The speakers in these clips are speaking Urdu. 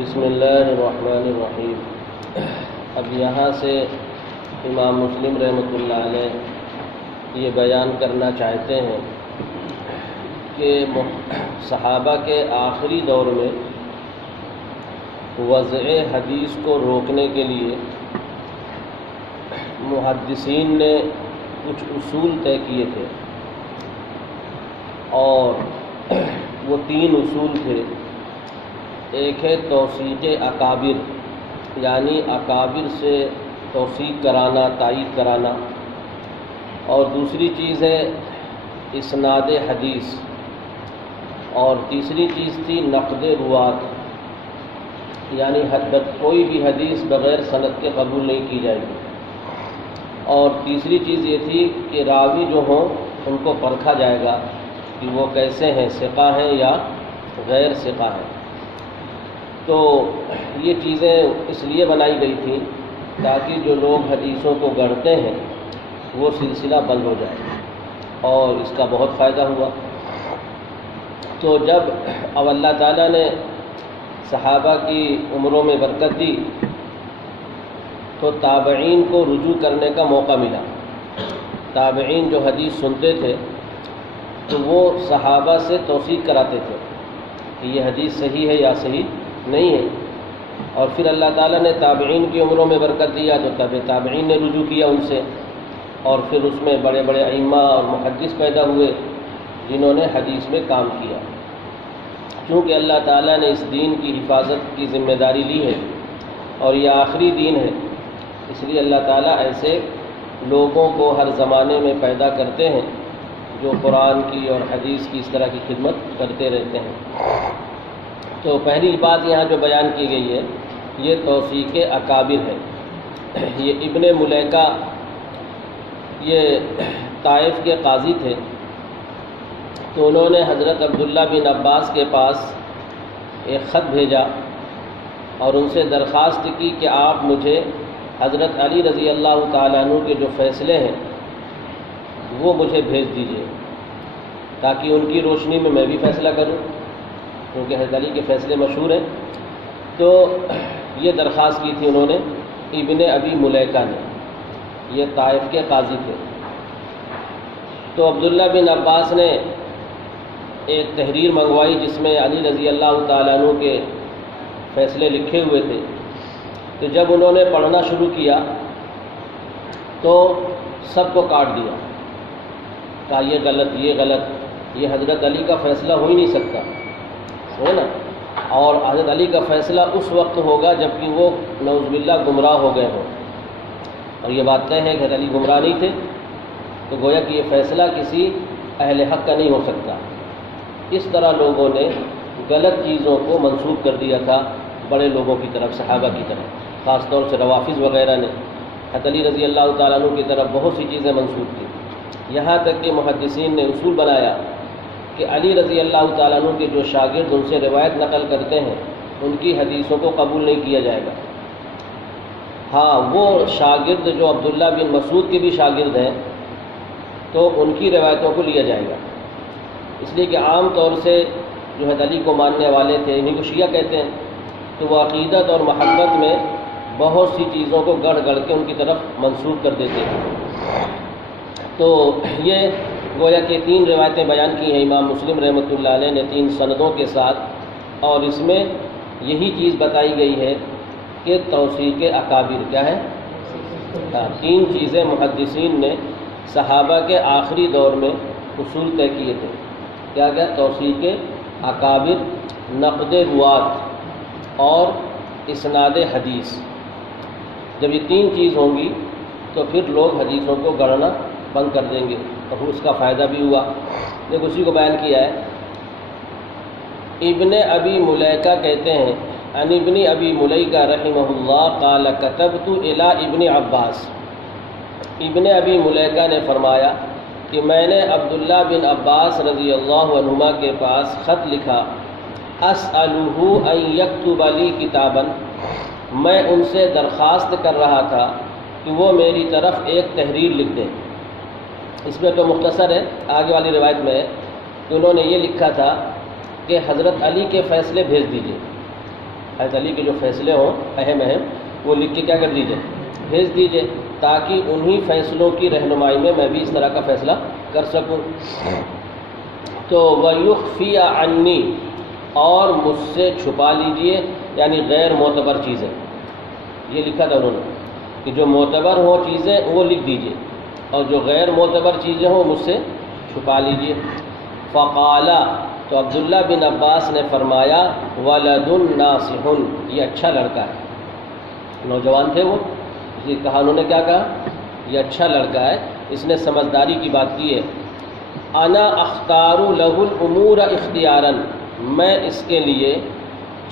بسم اللہ الرحمن الرحیم۔ اب یہاں سے امام مسلم رحمۃ اللہ علیہ یہ بیان کرنا چاہتے ہیں کہ صحابہ کے آخری دور میں وضع حدیث کو روکنے کے لیے محدثین نے کچھ اصول طے کیے تھے، اور وہ 3 اصول تھے۔ ایک ہے توثیق اکابر، یعنی اکابر سے توثیق کرانا، تائید کرانا، اور دوسری چیز ہے اسناد حدیث، اور تیسری چیز تھی نقد روات، یعنی کوئی بھی حدیث بغیر سند کے قبول نہیں کی جائے گی، اور تیسری چیز یہ تھی کہ راوی جو ہوں ان کو پرکھا جائے گا کہ وہ کیسے ہیں، ثقہ ہیں یا غیر ثقہ ہیں۔ تو یہ چیزیں اس لیے بنائی گئی تھیں تاکہ جو لوگ حدیثوں کو گڑھتے ہیں وہ سلسلہ بند ہو جائے، اور اس کا بہت فائدہ ہوا۔ تو جب اب اللہ تعالیٰ نے صحابہ کی عمروں میں برکت دی تو تابعین کو رجوع کرنے کا موقع ملا۔ تابعین جو حدیث سنتے تھے تو وہ صحابہ سے توثیق کراتے تھے کہ یہ حدیث صحیح ہے یا صحیح نہیں ہے، اور پھر اللہ تعالیٰ نے تابعین کی عمروں میں برکت دیا تو تابعین نے رجوع کیا ان سے، اور پھر اس میں بڑے بڑے ائمہ اور محدث پیدا ہوئے جنہوں نے حدیث میں کام کیا۔ چونکہ اللہ تعالیٰ نے اس دین کی حفاظت کی ذمہ داری لی ہے اور یہ آخری دین ہے، اس لیے اللہ تعالیٰ ایسے لوگوں کو ہر زمانے میں پیدا کرتے ہیں جو قرآن کی اور حدیث کی اس طرح کی خدمت کرتے رہتے ہیں۔ تو پہلی بات یہاں جو بیان کی گئی ہے یہ توثیق اکابر ہے۔ یہ ابن ملیکہ یہ طائف کے قاضی تھے، تو انہوں نے حضرت عبداللہ بن عباس کے پاس ایک خط بھیجا اور ان سے درخواست کی کہ آپ مجھے حضرت علی رضی اللہ تعالیٰ عنہ کے جو فیصلے ہیں وہ مجھے بھیج دیجیے تاکہ ان کی روشنی میں بھی فیصلہ کروں، کیونکہ حضرت علی کے فیصلے مشہور ہیں۔ تو یہ درخواست کی تھی انہوں نے ابن ابی ملیکہ نے، یہ طائف کے قاضی تھے۔ تو عبداللہ بن عباس نے ایک تحریر منگوائی جس میں علی رضی اللہ تعالیٰ عنہ کے فیصلے لکھے ہوئے تھے۔ تو جب انہوں نے پڑھنا شروع کیا تو سب کو کاٹ دیا، کہا یہ غلط، یہ غلط، یہ حضرت علی کا فیصلہ ہو ہی نہیں سکتا ہے نا، اور حضرت علی کا فیصلہ اس وقت ہوگا جب کہ وہ نعوذ باللہ گمراہ ہو گئے ہوں، اور یہ بات طے ہے کہ حضرت علی گمراہ نہیں تھے، تو گویا کہ یہ فیصلہ کسی اہل حق کا نہیں ہو سکتا۔ اس طرح لوگوں نے غلط چیزوں کو منسوب کر دیا تھا بڑے لوگوں کی طرف، صحابہ کی طرف، خاص طور سے روافظ وغیرہ نے حضرت علی رضی اللہ تعالیٰ عنہ کی طرف بہت سی چیزیں منسوب کی، یہاں تک کہ محدثین نے اصول بنایا کہ علی رضی اللہ تعالیٰ عنہ کے جو شاگرد ان سے روایت نقل کرتے ہیں ان کی حدیثوں کو قبول نہیں کیا جائے گا۔ ہاں، وہ شاگرد جو عبداللہ بن مسعود کے بھی شاگرد ہیں تو ان کی روایتوں کو لیا جائے گا، اس لیے کہ عام طور سے جو حضرت علی کو ماننے والے تھے، انہیں کو شیعہ کہتے ہیں، تو وہ عقیدت اور محبت میں بہت سی چیزوں کو گڑھ گڑھ کے ان کی طرف منسوب کر دیتے ہیں۔ تو یہ گویا کہ 3 روایتیں بیان کی ہیں امام مسلم رحمۃ اللہ علیہ نے 3 سندوں کے ساتھ، اور اس میں یہی چیز بتائی گئی ہے کہ توثیق اکابر کیا ہے۔ 3 چیزیں محدثین نے صحابہ کے آخری دور میں اصول طے کیے تھے، کیا کیا؟ توثیق اکابر، نقد روات اور اسناد حدیث۔ جب یہ 3 چیز ہوں گی تو پھر لوگ حدیثوں کو گڑھنا بند کر دیں گے، اور اس کا فائدہ بھی ہوا۔ دیکھ اسی کو بیان کیا ہے۔ ابن ابی ملیکہ کہتے ہیں عن ابن ابی ملیکہ رحمہ اللہ قال کتبت الی ابن عباس، ابن ابی ملیکہ نے فرمایا کہ میں نے عبداللہ بن عباس رضی اللہ عنہما کے پاس خط لکھا، اسألہ ان یکتب لی کتابا، میں ان سے درخواست کر رہا تھا کہ وہ میری طرف ایک تحریر لکھ دیں۔ اس میں تو مختصر ہے، آگے والی روایت میں ہے کہ انہوں نے یہ لکھا تھا کہ حضرت علی کے فیصلے بھیج دیجیے، حضرت علی کے جو فیصلے ہوں اہم وہ لکھ کے کیا کر دیجیے، بھیج دیجیے، تاکہ انہی فیصلوں کی رہنمائی میں بھی اس طرح کا فیصلہ کر سکوں۔ تو وَيُخْفِيَ عَنِّي، اور مجھ سے چھپا لیجئے، یعنی غیر معتبر چیزیں، یہ لکھا تھا انہوں نے کہ جو معتبر ہوں چیزیں وہ لکھ دیجئے، اور جو غیر معتبر چیزیں ہوں مجھ سے چھپا لیجئے۔ فقال، تو عبداللہ بن عباس نے فرمایا، ولد ناصح، یہ اچھا لڑکا ہے، نوجوان تھے وہ، اس لیے کہا، انہوں نے کیا کہا، یہ اچھا لڑکا ہے، اس نے سمجھداری کی بات کی ہے۔ انا اختار له الامور اختیارا، میں اس کے لیے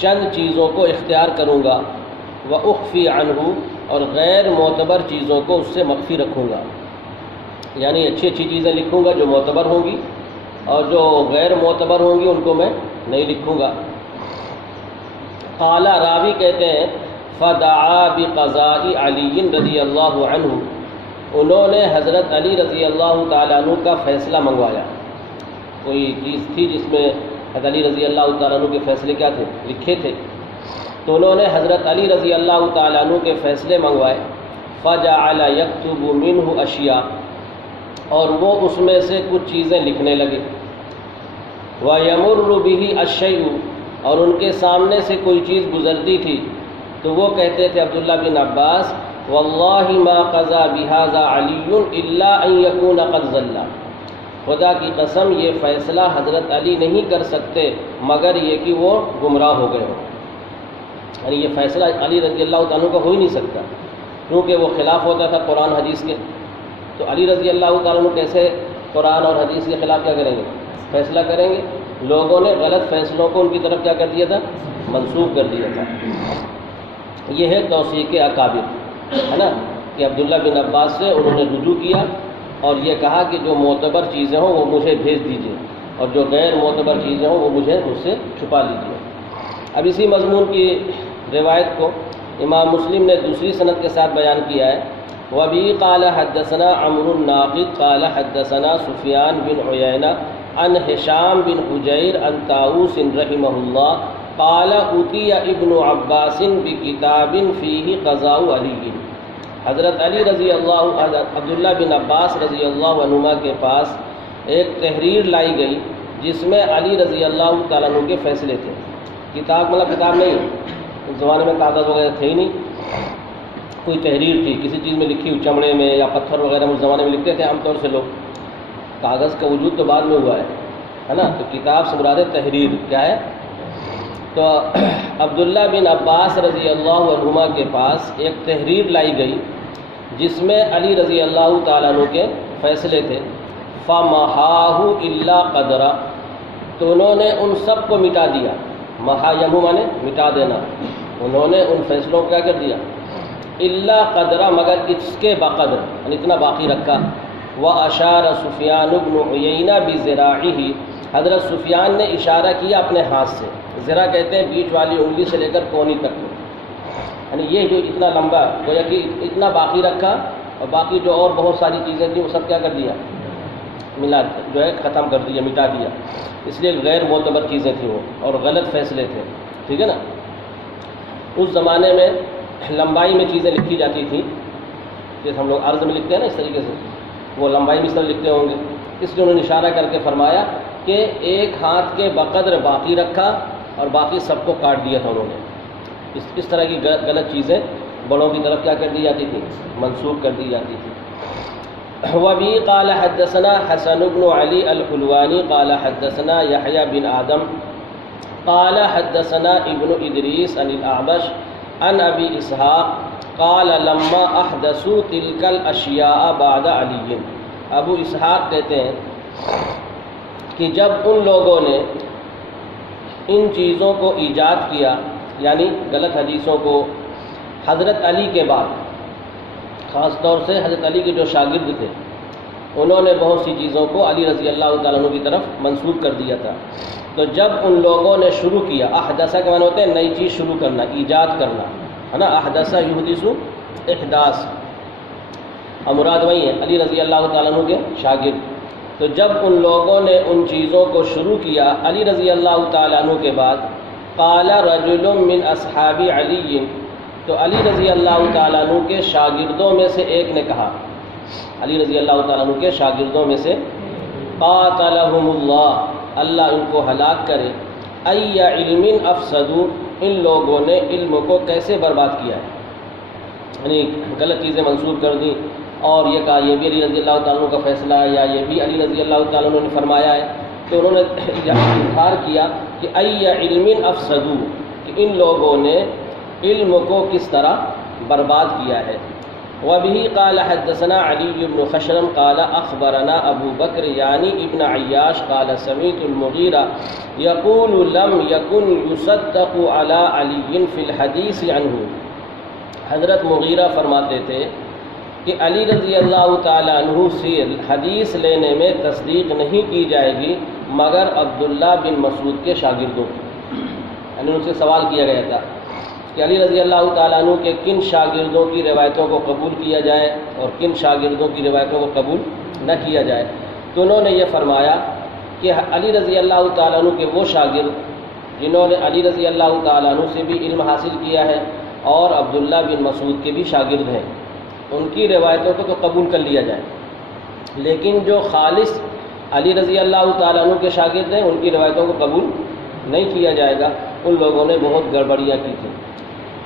چند چیزوں کو اختیار کروں گا، واخفی عنہ، اور غیر معتبر چیزوں کو اس سے مخفی رکھوں گا، یعنی اچھی اچھی چیزیں لکھوں گا جو معتبر ہوں گی، اور جو غیر معتبر ہوں گی ان کو میں نہیں لکھوں گا۔ قال، راوی کہتے ہیں، فدعا بقضاء علی رضی اللہ عنہ، انہوں نے حضرت علی رضی اللہ تعالیٰ عنہ کا فیصلہ منگوایا۔ کوئی چیز تھی جس میں حضرت علی رضی اللہ تعالیٰ عنہ کے فیصلے کیا تھے، لکھے تھے، تو انہوں نے حضرت علی رضی اللہ تعالیٰ عنہ کے فیصلے منگوائے۔ فجعل یکتب منہ اشیاء، اور وہ اس میں سے کچھ چیزیں لکھنے لگے۔ وَيَمُرُّ بِهِ الشَّيْءُ، اور ان کے سامنے سے کوئی چیز گزرتی تھی تو وہ کہتے تھے عبداللہ بن عباس، واللہ ما قضى بهذا علی الا ان یکون قد ضل، خدا کی قسم یہ فیصلہ حضرت علی نہیں کر سکتے مگر یہ کہ وہ گمراہ ہو گئے ہوں، یعنی یہ فیصلہ علی رضی اللہ تعالیٰ کا ہو ہی نہیں سکتا، کیونکہ وہ خلاف ہوتا تھا قرآن حدیث کے۔ تو علی رضی اللہ تعالیٰ کیسے قرآن اور حدیث کے خلاف کیا کریں گے، فیصلہ کریں گے؟ لوگوں نے غلط فیصلوں کو ان کی طرف کیا کر دیا تھا، منسوخ کر دیا تھا۔ یہ ہے توثیق اکابر، ہے نا، کہ عبداللہ بن عباس سے انہوں نے رجوع کیا اور یہ کہا کہ جو معتبر چیزیں ہوں وہ مجھے بھیج دیجیے، اور جو غیر معتبر چیزیں ہوں وہ مجھ سے چھپا لیجیے۔ اب اسی مضمون کی روایت کو امام مسلم نے دوسری سند کے ساتھ بیان کیا ہے۔ وَبِهِ قَالَ حَدَّثَنَا عَمْرُ النَّاقِدُ قَالَ حَدَّثَنَا سُفْيَانُ بن عُيَيْنَةَ عن هشام بن حجیر عن طاؤوس رحمہ اللہ قال أُتِيَ ابن عباس بکتاب فیہ قضاء علی، حضرت علی رضی اللہ، عبداللہ بن عباس رضی اللہ عنہما کے پاس ایک تحریر لائی گئی جس میں علی رضی اللہ تعالیٰ عنہ کے فیصلے تھے۔ کتاب مطلب کتاب نہیں، اس زمانے میں کاغذ وغیرہ تھے ہی نہیں، کوئی تحریر تھی کسی چیز میں لکھی ہوئی، چمڑے میں یا پتھر وغیرہ میں اس زمانے میں لکھتے تھے عام طور سے لوگ، کاغذ کا وجود تو بعد میں ہوا ہے نا، تو کتاب سے مراد تحریر کیا ہے؟ تو عبداللہ بن عباس رضی اللہ عنہما کے پاس ایک تحریر لائی گئی جس میں علی رضی اللہ تعالیٰ عنہ کے فیصلے تھے۔ فَمَحَاهُ إِلَّا قَدْرًا، تو انہوں نے ان سب کو مٹا دیا، محا یمو مانے مٹا دینا، انہوں نے ان فیصلوں کو کیا کر دیا، الا قدرا، مگر اس کے بقدر، یعنی اتنا باقی رکھا۔ وَأَشَارَ سُفْيَانُ بْنُ عُيَيْنَةَ بِذِرَاعِهِ، حضرت سفیان نے اشارہ کیا اپنے ہاتھ سے، ذرا کہتے ہیں بیچ والی انگلی سے لے کر کونی تک، یعنی یہ جو اتنا لمبا گویا کہ اتنا باقی رکھا، اور باقی جو اور بہت ساری چیزیں تھیں وہ سب کیا کر دیا، ملا جو ہے ختم کر دیا، مٹا دیا، اس لیے غیر معتبر چیزیں تھیں وہ اور غلط فیصلے تھے، ٹھیک ہے نا۔ اس زمانے میں لمبائی میں چیزیں لکھی جاتی تھیں، جیسے ہم لوگ عرض میں لکھتے ہیں نا اس طریقے سے، وہ لمبائی میں اس طرح لکھتے ہوں گے، اس لیے انہوں نے اشارہ کر کے فرمایا کہ ایک ہاتھ کے بقدر باقی رکھا اور باقی سب کو کاٹ دیا تھا انہوں نے۔ اس طرح کی غلط چیزیں بڑوں کی طرف کیا کر دی جاتی تھی، منسوخ کر دی جاتی تھی۔ وَبِهِ قَالَ حَدَّثَنَا حَسَنُ بْنُ عَلِي الْحُلْوَانِي قَالَ حَدَّثَنَا يَحْيَى بن آدم قَالَ حَدَّثَنَا ابن إِدْرِيسَ عن الأعمش عن أبي إسحاق قال لما احدثوا تلك الاشیاء بعد علی، ابو اسحاق کہتے ہیں کہ جب ان لوگوں نے ان چیزوں کو ایجاد کیا، یعنی غلط حدیثوں کو، حضرت علی کے بعد، خاص طور سے حضرت علی کے جو شاگرد تھے انہوں نے بہت سی چیزوں کو علی رضی اللہ تعالیٰ عنہ کی طرف منسوخ کر دیا تھا، تو جب ان لوگوں نے شروع کیا، احدثہ کے معنی ہوتے ہیں نئی چیز شروع کرنا، ایجاد کرنا، ہے نا، احدثہ یحدث احداث، اور مراد وہی ہے علی رضی اللہ تعالیٰ عنہ کے شاگرد۔ تو جب ان لوگوں نے ان چیزوں کو شروع کیا علی رضی اللہ تعالیٰ عنہ کے بعد، قال رجل من اصحاب علی، تو علی رضی اللہ تعالیٰ عنہ کے شاگردوں میں سے ایک نے کہا، علی رضی اللہ تعالیٰ عنہ کے شاگردوں میں سے، قاتلہم اللہ، اللہ ان کو ہلاک کرے، ای علم افسدوا، ان لوگوں نے علم کو کیسے برباد کیا ہے، یعنی غلط چیزیں منسوب کر دیں اور یہ کہا یہ بھی علی رضی اللہ تعالیٰ عنہ کا فیصلہ ہے یا یہ بھی علی رضی اللہ تعالیٰ عنہ نے فرمایا ہے، تو انہوں نے اظہار کیا کہ ای علم افسدوا، کہ ان لوگوں نے علم کو کس طرح برباد کیا ہے۔ وبه قال حدثنا علي بن خشرم قال اخبرنا ابو بکر یعنی ابن عیاش قال سمعت المغیرہ یقول لم يكن يصدق على علی في الحدیث عنہ، حضرت مغیرہ فرماتے تھے کہ علی رضی اللہ تعالیٰ عنہ سے حدیث لینے میں تصدیق نہیں کی جائے گی مگر عبداللہ بن مسعود کے شاگردوں کی، یعنی ان سے سوال کیا گیا تھا کہ علی رضی اللہ تعالیٰ عنہ کے کن شاگردوں کی روایتوں کو قبول کیا جائے اور کن شاگردوں کی روایتوں کو قبول نہ کیا جائے، تو انہوں نے یہ فرمایا کہ علی رضی اللہ تعالیٰ عنہ کے وہ شاگرد جنہوں نے علی رضی اللہ تعالیٰ عنہ سے بھی علم حاصل کیا ہے اور عبداللہ بن مسعود کے بھی شاگرد ہیں، ان کی روایتوں کو تو قبول کر لیا جائے، لیکن جو خالص علی رضی اللہ تعالیٰ عنہ کے شاگرد ہیں ان کی روایتوں کو قبول نہیں کیا جائے گا، ان لوگوں نے بہت گڑبڑیاں کی تھیں۔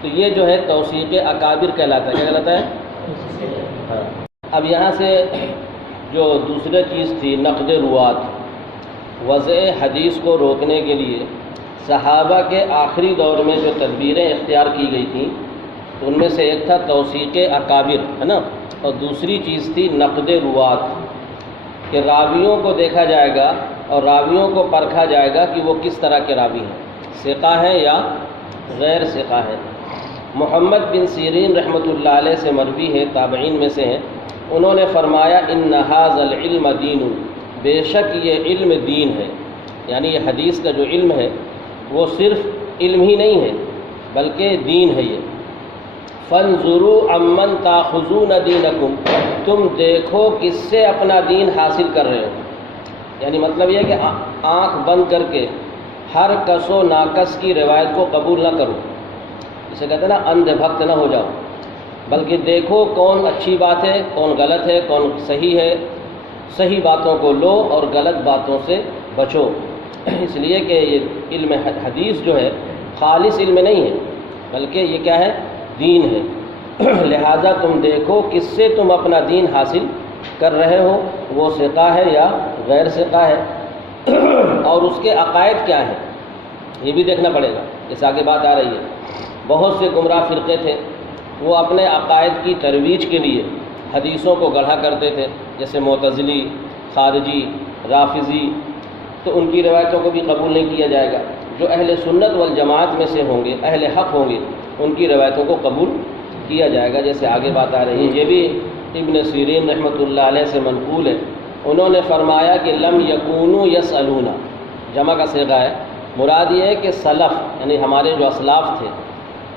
تو یہ جو ہے توثیق اکابر کہلاتا ہے، کیا کہلاتا ہے؟ ہاں۔ اب یہاں سے جو دوسری چیز تھی نقد روات، وضع حدیث کو روکنے کے لیے صحابہ کے آخری دور میں جو تدبیریں اختیار کی گئی تھیں تو ان میں سے ایک تھا توثیق اکابر، ہے نا، اور دوسری چیز تھی نقد روات، کہ راویوں کو دیکھا جائے گا اور راویوں کو پرکھا جائے گا کہ وہ کس طرح کے راوی ہیں، ثقہ ہیں یا غیر ثقہ ہیں۔ محمد بن سیرین رحمۃ اللہ علیہ سے مروی ہے، تابعین میں سے ہیں، انہوں نے فرمایا ان ھذا العلم دین، بے شک یہ علم دین ہے، یعنی یہ حدیث کا جو علم ہے وہ صرف علم ہی نہیں ہے بلکہ دین ہے۔ یہ فانظروا عمن تاخذون دینکم، تم دیکھو کس سے اپنا دین حاصل کر رہے ہو، یعنی مطلب یہ ہے کہ آنکھ بند کر کے ہر کس و ناقص کی روایت کو قبول نہ کرو، اسے کہتے ہیں نا اندھ بھکت نہ ہو جاؤ، بلکہ دیکھو کون اچھی بات ہے کون غلط ہے کون صحیح ہے، صحیح باتوں کو لو اور غلط باتوں سے بچو، اس لیے کہ یہ علم حدیث جو ہے خالص علم نہیں ہے بلکہ یہ کیا ہے، دین ہے، لہذا تم دیکھو کس سے تم اپنا دین حاصل کر رہے ہو، وہ ثقہ ہے یا غیر ثقہ ہے، اور اس کے عقائد کیا ہیں یہ بھی دیکھنا پڑے گا، اس آگے بات آ رہی ہے۔ بہت سے گمراہ فرقے تھے، وہ اپنے عقائد کی ترویج کے لیے حدیثوں کو گڑھا کرتے تھے، جیسے معتزلی، خارجی، رافضی، تو ان کی روایتوں کو بھی قبول نہیں کیا جائے گا۔ جو اہل سنت والجماعت میں سے ہوں گے، اہل حق ہوں گے، ان کی روایتوں کو قبول کیا جائے گا، جیسے آگے بات آ رہی ہے۔ یہ بھی ابن سیرین رحمۃ اللہ علیہ سے منقول ہے، انہوں نے فرمایا کہ لم یکونوا یسألون، جمع کا صیغہ ہے، مراد یہ ہے کہ سلف یعنی ہمارے جو اسلاف تھے،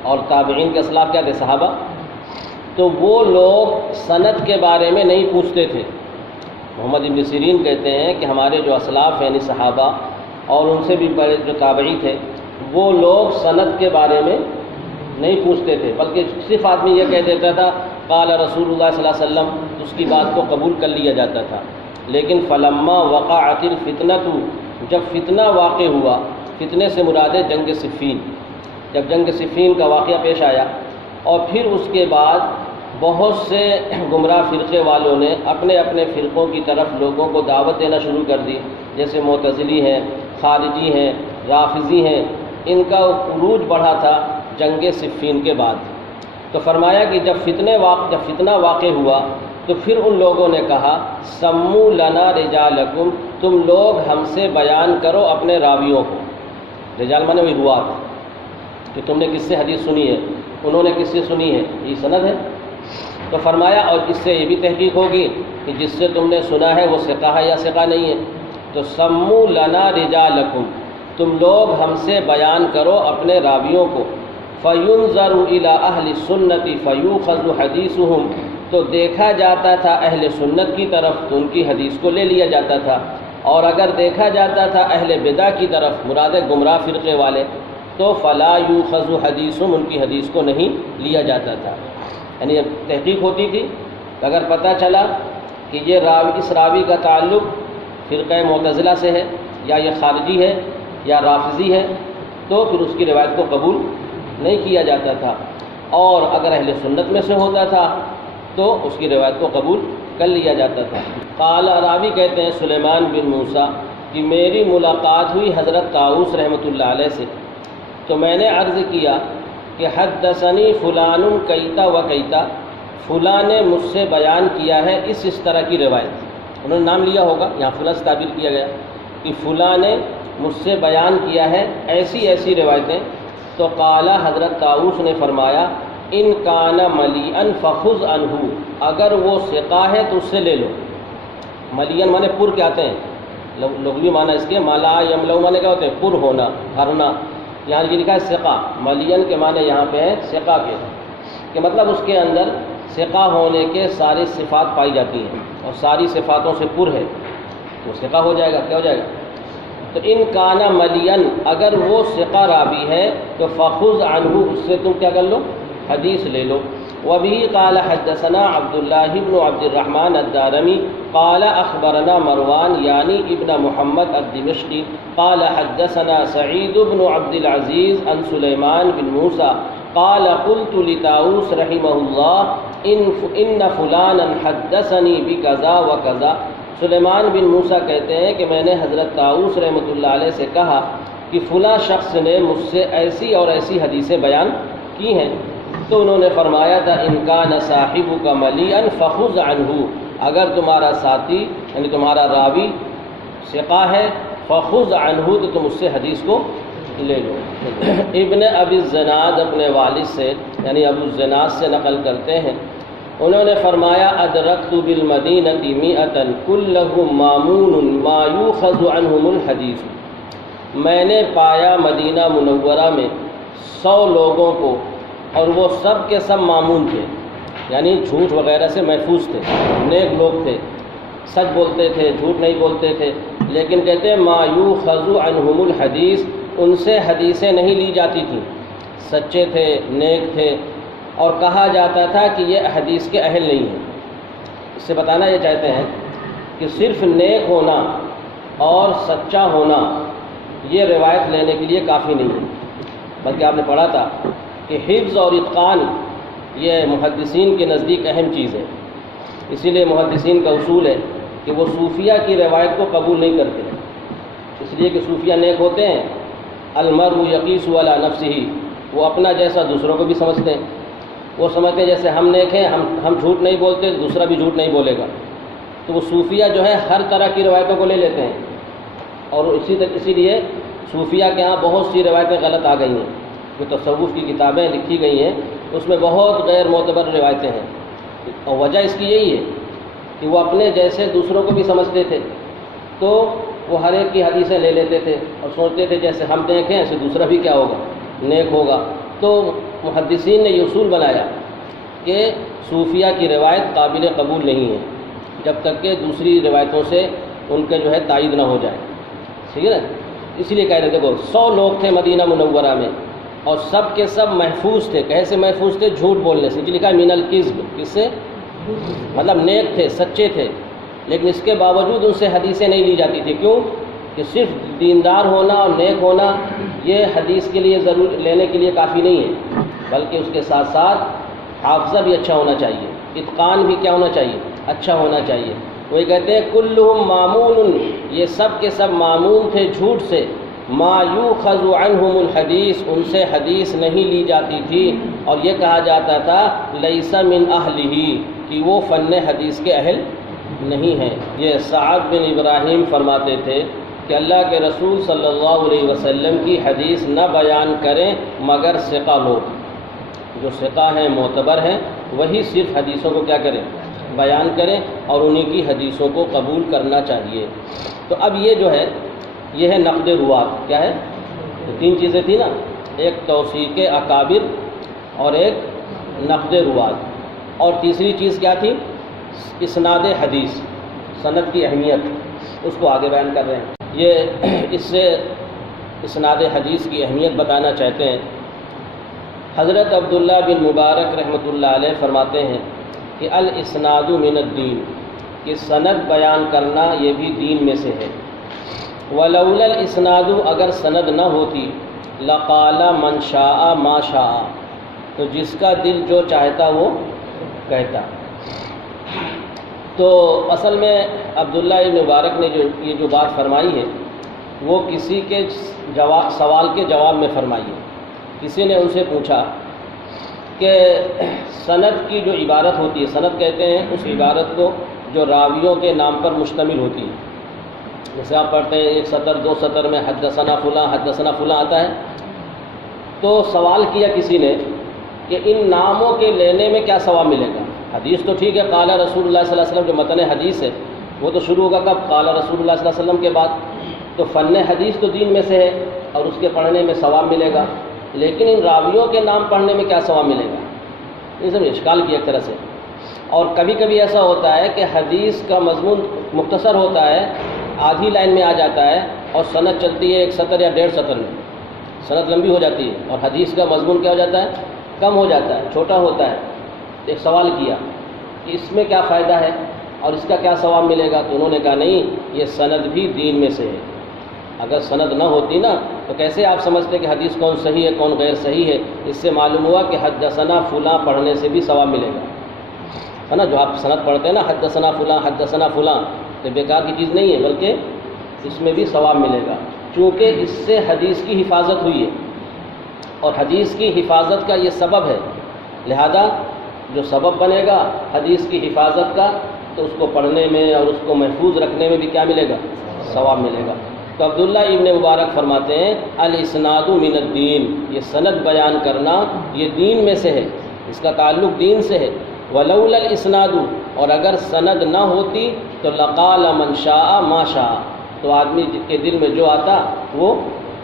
اور تابعین کے اسلاف کیا تھے، صحابہ، تو وہ لوگ سند کے بارے میں نہیں پوچھتے تھے۔ محمد ابن سیرین کہتے ہیں کہ ہمارے جو اسلاف یعنی صحابہ اور ان سے بھی بڑے جو تابعی تھے، وہ لوگ سند کے بارے میں نہیں پوچھتے تھے، بلکہ صرف آدمی یہ کہہ دیتا تھا قال رسول اللہ صلی اللہ علیہ وسلم، اس کی بات کو قبول کر لیا جاتا تھا۔ لیکن فلما وقعت الفتنۃ، جب فتنہ واقع ہوا، فتنے سے مراد ہے جنگ صفین، جب جنگ صفین کا واقعہ پیش آیا اور پھر اس کے بعد بہت سے گمراہ فرقے والوں نے اپنے اپنے فرقوں کی طرف لوگوں کو دعوت دینا شروع کر دی، جیسے معتزلی ہیں، خارجی ہیں، رافضی ہیں، ان کا عروج بڑھا تھا جنگ صفین کے بعد۔ تو فرمایا کہ جب فتنہ واقع ہوا تو پھر ان لوگوں نے کہا سموا لنا رجالکم، تم لوگ ہم سے بیان کرو اپنے راویوں کو، رجال مانے وہی روات، کہ تم نے کس سے حدیث سنی ہے، انہوں نے کس سے سنی ہے، یہ سند ہے۔ تو فرمایا اور اس سے یہ بھی تحقیق ہوگی کہ جس سے تم نے سنا ہے وہ ثقہ ہے یا ثقہ نہیں ہے۔ تو سموا لنا رجالکم، تم لوگ ہم سے بیان کرو اپنے راویوں کو، فینظر الی اہل السنۃ فیؤخذ حدیثہم، تو دیکھا جاتا تھا اہل سنت کی طرف تو ان کی حدیث کو لے لیا جاتا تھا، اور اگر دیکھا جاتا تھا اہل بدع کی طرف، مراد ہے گمراہ فرقے والے، تو فلا یوخذ حدیثم، ان کی حدیث کو نہیں لیا جاتا تھا۔ یعنی تحقیق ہوتی تھی، اگر پتہ چلا کہ یہ راوی، اس راوی کا تعلق فرقہ معتزلہ سے ہے، یا یہ خارجی ہے یا رافضی ہے، تو پھر اس کی روایت کو قبول نہیں کیا جاتا تھا، اور اگر اہل سنت میں سے ہوتا تھا تو اس کی روایت کو قبول کر لیا جاتا تھا۔ قال، راوی کہتے ہیں سلیمان بن موسیٰ کہ میری ملاقات ہوئی حضرت طاؤس رحمۃ اللہ علیہ سے، تو میں نے عرض کیا کہ حدثنی فلان کیتا و کیتا، فلاں نے مجھ سے بیان کیا ہے اس طرح کی روایت، انہوں نے نام لیا ہوگا، یہاں فلاں سے تعبیر کیا گیا کہ فلاں نے مجھ سے بیان کیا ہے ایسی ایسی روایتیں۔ تو قال، حضرت طاؤس نے فرمایا ان کان ملیئن فخذ عنہ، اگر وہ ثقہ ہے تو اس سے لے لو۔ ملیئن مانے پر کے آتے ہیں، لغوی معنی اس کے ملا یملو مانے کیا ہوتے ہیں، پر ہونا، بھرنا۔ یہاں یہ لکھا ہے ثقہ، ملیئن کے معنی یہاں پہ ہے ثقہ کے، کہ مطلب اس کے اندر ثقہ ہونے کے ساری صفات پائی جاتی ہیں اور ساری صفاتوں سے پر ہے، تو ثقہ ہو جائے گا، کیا ہو جائے گا؟ تو ان کانا ملین، اگر وہ ثقہ راوی ہے تو فخذ عنہ، اس سے تم کیا کر لو، حدیث لے لو۔ وبه قال حدثنا عبد الله بن عبد الرحمن الدارمي قال اخبرنا مروان یعنی ابن محمد الدمشقی قال حدثنا سعید بن عبد العزیز عن سلیمان بن موسیٰ قال قلت لطاؤس رحمہ اللہ ان فلانا حدثنی بکذا وکذا۔ سلیمان بن موسیٰ کہتے ہیں کہ میں نے حضرت طاؤس رحمۃ اللہ علیہ سے کہا کہ فلاں شخص نے مجھ سے ایسی اور ایسی حدیثیں بیان کی ہیں، تو انہوں نے فرمایا تھا ان کان صاحبک ملیئا فخذ عنہ، اگر تمہارا ساتھی یعنی تمہارا راوی ثقہ ہے فخذ عنہ، تو تم اس سے حدیث کو لے لو۔ ابن ابی الزناد اپنے والد سے یعنی ابو الزناد سے نقل کرتے ہیں، انہوں نے فرمایا ادرکت بالمدینۃ مئۃ کلہم مامون ما یؤخذ عنہم الحدیث، میں نے پایا مدینہ منورہ میں 100 لوگوں کو اور وہ سب کے سب مامون تھے، یعنی جھوٹ وغیرہ سے محفوظ تھے، نیک لوگ تھے، سچ بولتے تھے، جھوٹ نہیں بولتے تھے، لیکن کہتے ہیں ما یؤخذ عنہم الحدیث، ان سے حدیثیں نہیں لی جاتی تھیں، سچے تھے، نیک تھے، اور کہا جاتا تھا کہ یہ حدیث کے اہل نہیں ہیں۔ اس سے بتانا یہ چاہتے ہیں کہ صرف نیک ہونا اور سچا ہونا یہ روایت لینے کے لیے کافی نہیں ہے، بلکہ آپ نے پڑھا تھا کہ حفظ اور اتقان یہ محدثین کے نزدیک اہم چیز ہے، اسی لیے محدثین کا اصول ہے کہ وہ صوفیہ کی روایت کو قبول نہیں کرتے، اس لیے کہ صوفیہ نیک ہوتے ہیں، المرء یقیس علی نفسہ، وہ اپنا جیسا دوسروں کو بھی سمجھتے ہیں، وہ سمجھتے ہیں جیسے ہم نیک ہیں، ہم جھوٹ نہیں بولتے، دوسرا بھی جھوٹ نہیں بولے گا، تو وہ صوفیہ جو ہے ہر طرح کی روایتوں کو لے لیتے ہیں، اور اسی لیے صوفیہ کے ہاں بہت سی روایتیں غلط آ گئی ہیں، جو تصوف کی کتابیں لکھی گئی ہیں اس میں بہت غیر معتبر روایتیں ہیں، اور وجہ اس کی یہی ہے کہ وہ اپنے جیسے دوسروں کو بھی سمجھتے تھے، تو وہ ہر ایک کی حدیثیں لے لیتے تھے اور سوچتے تھے جیسے ہم نیک ہیں ایسے دوسرا بھی کیا ہوگا، نیک ہوگا۔ تو محدثین نے یہ اصول بنایا کہ صوفیہ کی روایت قابل قبول نہیں ہے جب تک کہ دوسری روایتوں سے ان کے جو ہے تائید نہ ہو جائے، ٹھیک ہے نا؟ اسی لیے کہہ رہے دیکھو 100 لوگ تھے مدینہ منورہ میں اور سب کے سب محفوظ تھے، کیسے محفوظ تھے؟ جھوٹ بولنے سے، لکھا ہے من الکذب، کس سے؟ مطلب نیک تھے، سچے تھے، لیکن اس کے باوجود ان سے حدیثیں نہیں لی جاتی تھی، کیوں؟ کہ صرف دیندار ہونا اور نیک ہونا یہ حدیث کے لیے ضرور لینے کے لیے کافی نہیں ہے، بلکہ اس کے ساتھ ساتھ حافظہ بھی اچھا ہونا چاہیے، اتقان بھی کیا ہونا چاہیے؟ اچھا ہونا چاہیے۔ وہی کہتے ہیں کلہم مامون، یہ سب کے سب مامون تھے جھوٹ سے، ما یؤخذ عنہم الحدیث، ان سے حدیث نہیں لی جاتی تھی، اور یہ کہا جاتا تھا لیس من اہلہ، کہ وہ فن حدیث کے اہل نہیں ہیں۔ یہ سعد بن ابراہیم فرماتے تھے کہ اللہ کے رسول صلی اللہ علیہ وسلم کی حدیث نہ بیان کریں مگر ثقہ لوگ، جو ثقہ ہیں، معتبر ہیں، وہی صرف حدیثوں کو کیا کریں؟ بیان کریں، اور انہی کی حدیثوں کو قبول کرنا چاہیے۔ تو اب یہ جو ہے یہ ہے نقد روات، کیا ہے؟ تو 3 چیزیں تھیں نا، ایک توثیق اکابر اور ایک نقد روات، اور تیسری چیز کیا تھی؟ اسناد حدیث، سند کی اہمیت، اس کو آگے بیان کر رہے ہیں۔ یہ اس سے اسناد حدیث کی اہمیت بتانا چاہتے ہیں۔ حضرت عبداللہ بن مبارک رحمۃ اللہ علیہ فرماتے ہیں کہ الاسناد من الدین، کہ سند بیان کرنا یہ بھی دین میں سے ہے۔ ولولا الاسناد، اگر سند نہ ہوتی، لقال من شاء ما شاء، تو جس کا دل جو چاہتا وہ کہتا۔ تو اصل میں عبداللہ بن مبارک نے جو بات فرمائی ہے وہ کسی کے سوال کے جواب میں فرمائی ہے۔ کسی نے ان سے پوچھا کہ سند کی جو عبارت ہوتی ہے، سند کہتے ہیں اس عبارت کو جو راویوں کے نام پر مشتمل ہوتی ہے۔ جیسے آپ پڑھتے ہیں ایک سطر دو سطر میں حدثنا فلاں حدثنا فلاں آتا ہے، تو سوال کیا کسی نے کہ ان ناموں کے لینے میں کیا ثواب ملے گا؟ حدیث تو ٹھیک ہے، قال رسول اللہ صلی اللہ علیہ وسلم جو متن حدیث ہے وہ تو شروع ہوگا کب؟ قال رسول اللہ صلی اللہ علیہ وسلم کے بعد۔ تو فن حدیث تو دین میں سے ہے اور اس کے پڑھنے میں ثواب ملے گا، لیکن ان راویوں کے نام پڑھنے میں کیا ثواب ملے گا؟ یہ سب اشکال کی ایک طرح سے۔ اور کبھی کبھی ایسا ہوتا ہے کہ حدیث کا مضمون مختصر ہوتا ہے، آدھی لائن میں آ جاتا ہے، اور سند چلتی ہے ایک سطر یا 1.5 سطر میں، سند لمبی ہو جاتی ہے اور حدیث کا مضمون کیا ہو جاتا ہے؟ کم ہو جاتا ہے، چھوٹا ہوتا ہے۔ ایک سوال کیا کہ اس میں کیا فائدہ ہے اور اس کا کیا ثواب ملے گا؟ تو انہوں نے کہا نہیں، یہ سند بھی دین میں سے ہے۔ اگر سند نہ ہوتی نا تو کیسے آپ سمجھتے کہ حدیث کون صحیح ہے کون غیر صحیح ہے؟ اس سے معلوم ہوا کہ حدثنا فلاں پڑھنے سے بھی ثواب ملے گا، ہے نا؟ جو آپ سند پڑھتے ہیں نا حدثنا فلاں، تو بیکار کی چیز نہیں ہے، بلکہ اس میں بھی ثواب ملے گا، چونکہ اس سے حدیث کی حفاظت ہوئی ہے، اور حدیث کی حفاظت کا یہ سبب ہے، لہذا جو سبب بنے گا حدیث کی حفاظت کا، تو اس کو پڑھنے میں اور اس کو محفوظ رکھنے میں بھی کیا ملے گا؟ ثواب ملے گا۔ تو عبداللہ ابن مبارک فرماتے ہیں الاسناد من الدین، یہ سند بیان کرنا یہ دین میں سے ہے، اس کا تعلق دین سے ہے۔ ولولا الاسناد، اور اگر سند نہ ہوتی تو لقال من شاء ما شاء، تو آدمی کے دل میں جو آتا وہ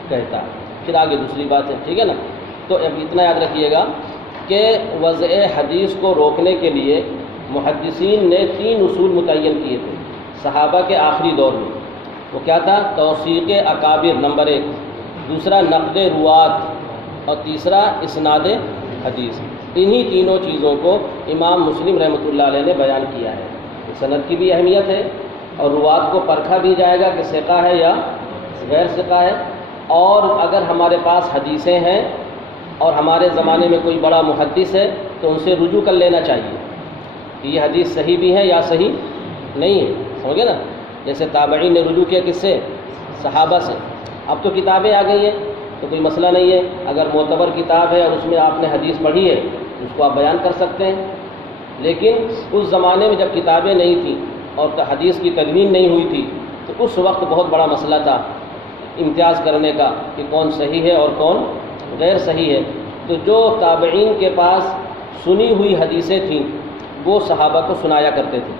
کہتا۔ پھر آگے دوسری بات ہے، ٹھیک ہے نا؟ تو اب اتنا یاد رکھیے گا کہ وضع حدیث کو روکنے کے لیے محدثین نے 3 اصول متعین کیے تھے صحابہ کے آخری دور میں۔ وہ کیا تھا؟ توثیق اکابر نمبر 1، دوسرا نقد روات، اور تیسرا اسناد حدیث۔ انہی تینوں چیزوں کو امام مسلم رحمۃ اللہ علیہ نے بیان کیا ہے۔ سند کی بھی اہمیت ہے، اور روات کو پرکھا بھی جائے گا کہ ثقہ ہے یا غیر ثقہ ہے، اور اگر ہمارے پاس حدیثیں ہیں اور ہمارے زمانے میں کوئی بڑا محدث ہے تو ان سے رجوع کر لینا چاہیے کہ یہ حدیث صحیح بھی ہے یا صحیح نہیں ہے، سمجھے نا؟ جیسے تابعین نے رجوع کیا کس سے؟ صحابہ سے۔ اب تو کتابیں آ گئی ہیں تو کوئی مسئلہ نہیں ہے، اگر معتبر کتاب ہے اور اس میں آپ نے حدیث پڑھی ہے اس کو آپ بیان کر سکتے ہیں، لیکن اس زمانے میں جب کتابیں نہیں تھیں اور حدیث کی تدوین نہیں ہوئی تھی تو اس وقت بہت بڑا مسئلہ تھا امتیاز کرنے کا کہ کون صحیح ہے اور کون غیر صحیح ہے۔ تو جو تابعین کے پاس سنی ہوئی حدیثیں تھیں وہ صحابہ کو سنایا کرتے تھے،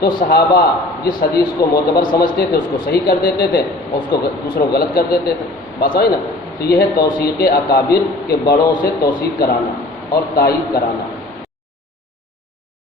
تو صحابہ جس حدیث کو معتبر سمجھتے تھے اس کو صحیح کر دیتے تھے اور اس کو دوسروں غلط کر دیتے تھے۔ بات سمجھ نا؟ تو یہ ہے توثیق اکابر کے بڑوں سے توثیق کرانا اور تائید کرانا۔